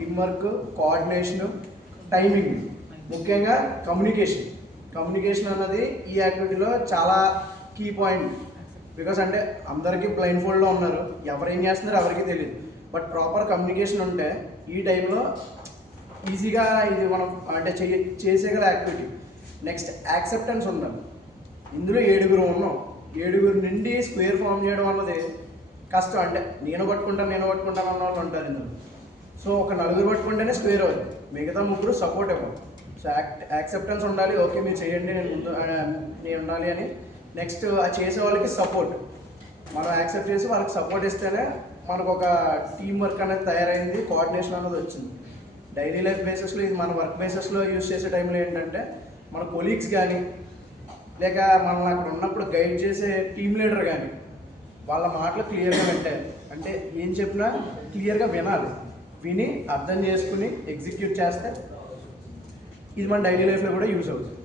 Team work, coordination, timing, ముఖ్యంగా communication అన్నది ఈ యాక్టివిటీలో చాలా కీ పాయింట్. బికాస్ అంటే అందరికీ బ్లైండ్ ఫోల్డ్లో ఉన్నారు, ఎవరు ఏం చేస్తున్నారో ఎవరికి తెలియదు. బట్ ప్రాపర్ కమ్యూనికేషన్ ఉంటే ఈ టైంలో ఈజీగా ఇది మనం అంటే చేసేగల యాక్టివిటీ. నెక్స్ట్ యాక్సెప్టెన్స్ ఉండాలి. ఇందులో 7 ఉన్నాం, 7 నుండి స్క్వేర్ ఫామ్ చేయడం అన్నది కష్టం. అంటే నేను పట్టుకుంటాను అన్న వాళ్ళు ఉంటారు ఇందులో. సో ఒక 4 పట్టుకుంటేనే స్క్వేర్ అవుతుంది, మిగతా 3 సపోర్ట్ ఇవ్వాలి. సో యాక్సెప్టెన్స్ ఉండాలి, ఓకే మీరు చేయండి నేను ఉండాలి అని. నెక్స్ట్ ఆ చేసే వాళ్ళకి సపోర్ట్, మనం యాక్సెప్ట్ చేసి వాళ్ళకి సపోర్ట్ ఇస్తేనే మనకు ఒక టీం వర్క్ అనేది తయారైంది, కోఆర్డినేషన్ అనేది వచ్చింది. డైలీ లైఫ్ బేసిస్లో ఇది మన వర్క్ బేసిస్లో యూజ్ చేసే టైంలో ఏంటంటే మన కొలీగ్స్ కానీ లేక మనల్ని అక్కడ ఉన్నప్పుడు గైడ్ చేసే టీమ్ లీడర్ కానీ వాళ్ళ మాటలు క్లియర్గా వింటారు. అంటే ఏం చెప్పినా క్లియర్గా వినాలి, విని అర్థం చేసుకుని ఎగ్జిక్యూట్ చేస్తే ఇది మన డైలీ లైఫ్లో కూడా యూజ్ అవుతుంది.